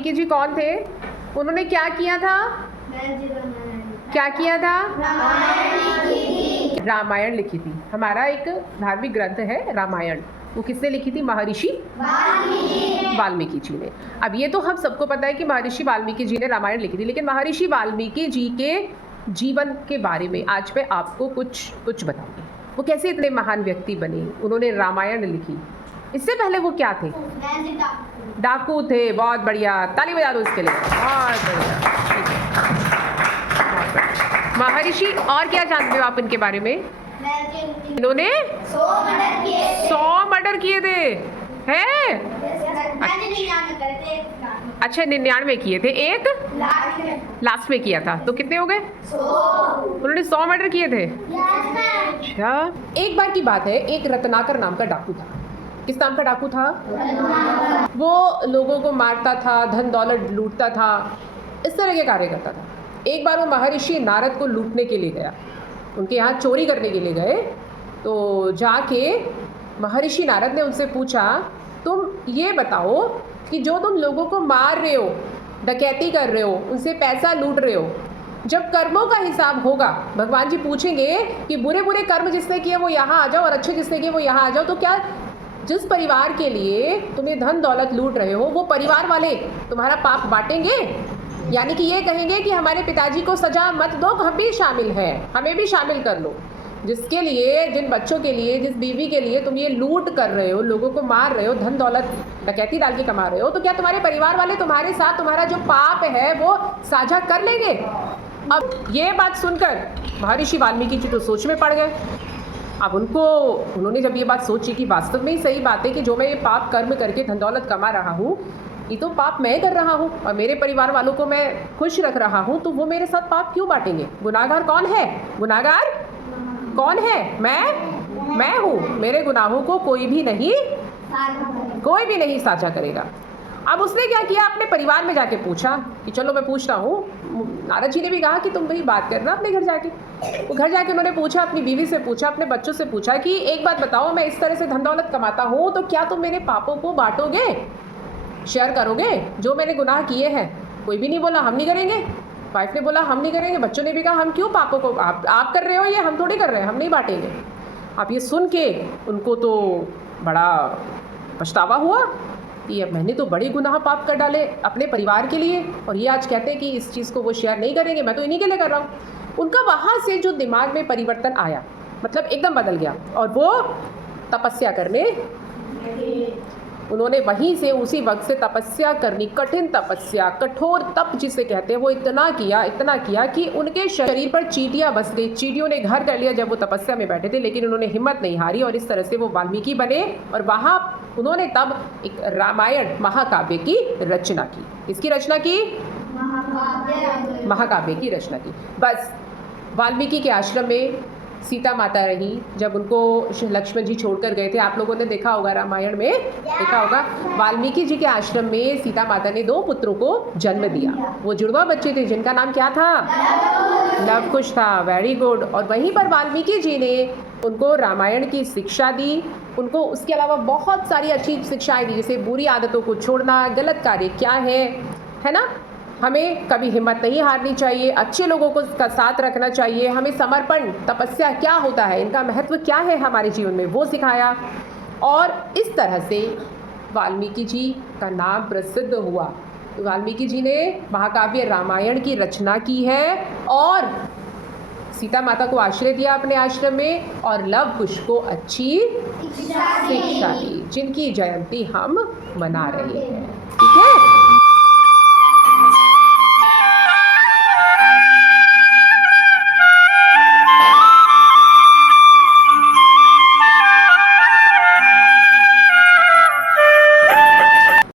वाल्मीकि जी कौन थे? उन्होंने क्या किया था? क्या किया था? रामायण लिखी थी। हमारा एक धार्मिक ग्रंथ है रामायण, वो किसने लिखी थी? महर्षि वाल्मीकि जी ने। अब ये तो हम सबको पता है कि महर्षि वाल्मीकि जी ने रामायण लिखी थी, लेकिन महर्षि वाल्मीकि जी के जीवन के बारे में आज मैं आपको कुछ बताऊंगी। वो कैसे इतने महान व्यक्ति बने, उन्होंने रामायण लिखी। इससे पहले वो क्या थे? डाकू थे। बहुत बढ़िया, ताली बजा दो इसके लिए। बहुत बढ़िया। महर्षि, और क्या जानते हो आप इनके बारे में? इन्होंने 100 मर्डर किए थे। हैं? अच्छा, 99 किए थे, एक लास्ट में किया था, तो कितने हो गए? उन्होंने 100 मर्डर किए थे। अच्छा, एक बार की बात है, एक रत्नाकर नाम का डाकू था। किस नाम का डाकू था? वो लोगों को मारता था, धन दौलत लूटता था, इस तरह के कार्य करता था। एक बार वो महर्षि नारद को लूटने के लिए गया, उनके यहाँ चोरी करने के लिए गए। तो जाके महर्षि नारद ने उनसे पूछा, तुम ये बताओ कि जो तुम लोगों को मार रहे हो, डकैती कर रहे हो, उनसे पैसा लूट रहे हो, जब कर्मों का हिसाब होगा, भगवान जी पूछेंगे कि बुरे बुरे कर्म जिसने किए वो यहाँ आ जाओ और अच्छे जिसने किए वो यहाँ आ जाओ, तो क्या जिस परिवार के लिए तुम्हें धन दौलत लूट रहे हो वो परिवार वाले तुम्हारा पाप बांटेंगे? यानी कि ये कहेंगे कि हमारे पिताजी को सजा मत दो, हम भी शामिल हैं, हमें भी शामिल कर लो। जिसके लिए, जिन बच्चों के लिए, जिस बीवी के लिए तुम ये लूट कर रहे हो, लोगों को मार रहे हो, धन दौलत डकैती डाल के कमा रहे हो, तो क्या तुम्हारे परिवार वाले तुम्हारे साथ तुम्हारा जो पाप है वो साझा कर लेंगे? अब ये बात सुनकर महर्षि वाल्मीकि जी तो सोच में पड़ गए। अब उन्होंने जब ये बात सोची कि वास्तव में ही सही बात है कि जो मैं ये पाप कर्म करके धन दौलत कमा रहा हूँ, ये तो पाप मैं कर रहा हूँ और मेरे परिवार वालों को मैं खुश रख रहा हूँ, तो वो मेरे साथ पाप क्यों बांटेंगे? गुनाहगार कौन है? गुनाहगार कौन है? मैं हूँ। मेरे गुनाहों को कोई भी नहीं साझा करेगा। अब उसने क्या किया, अपने परिवार में जाके पूछा कि चलो मैं पूछता हूँ। नारद जी ने भी कहा कि तुम भी बात करना अपने घर जाके। वो घर जाके उन्होंने पूछा, अपनी बीवी से पूछा, अपने बच्चों से पूछा कि एक बात बताओ, मैं इस तरह से धन दौलत कमाता हूँ, तो क्या तुम मेरे पापों को बांटोगे, शेयर करोगे? जो मैंने गुनाह किए हैं। कोई भी नहीं बोला हम नहीं करेंगे। वाइफ ने बोला हम नहीं करेंगे, बच्चों ने भी कहा हम क्यों पापों को, आप कर रहे हो, ये हम थोड़ी कर रहे हैं, हम नहीं बांटेंगे। अब ये सुन के उनको तो बड़ा पछतावा हुआ कि अब मैंने तो बड़े गुनाह पाप कर डाले अपने परिवार के लिए, और ये आज कहते हैं कि इस चीज़ को वो शेयर नहीं करेंगे, मैं तो इन्हीं के लिए कर रहा हूँ। उनका वहाँ से जो दिमाग में परिवर्तन आया, मतलब एकदम बदल गया, और वो तपस्या करने, उन्होंने वहीं से उसी वक्त से तपस्या करनी, कठिन तपस्या, कठोर तप जिसे कहते हैं, वो इतना किया कि उनके शरीर पर चींटियां बस गई। चींटियों ने घर कर लिया जब वो तपस्या में बैठे थे, लेकिन उन्होंने हिम्मत नहीं हारी और इस तरह से वो वाल्मीकि बने। और वहाँ उन्होंने तब एक रामायण महाकाव्य की रचना की। किसकी रचना की? महाकाव्य की रचना की। बस वाल्मीकि के आश्रम में सीता माता रही, जब उनको लक्ष्मण जी छोड़कर गए थे। आप लोगों ने देखा होगा, रामायण में देखा होगा, वाल्मीकि जी के आश्रम में सीता माता ने 2 पुत्रों को जन्म दिया। वो जुड़वा बच्चे थे जिनका नाम क्या था? लव कुश था। Very good. और वहीं पर वाल्मीकि जी ने उनको रामायण की शिक्षा दी। उनको उसके अलावा बहुत सारी अच्छी शिक्षाएं दी, जैसे बुरी आदतों को छोड़ना, गलत कार्य क्या है ना, हमें कभी हिम्मत नहीं हारनी चाहिए, अच्छे लोगों को का साथ रखना चाहिए, हमें समर्पण, तपस्या क्या होता है, इनका महत्व क्या है हमारे जीवन में, वो सिखाया। और इस तरह से वाल्मीकि जी का नाम प्रसिद्ध हुआ। तो वाल्मीकि जी ने महाकाव्य रामायण की रचना की है और सीता माता को आश्रय दिया अपने आश्रम में, और लव कुश को अच्छी शिक्षा दी, जिनकी जयंती हम मना रहे हैं।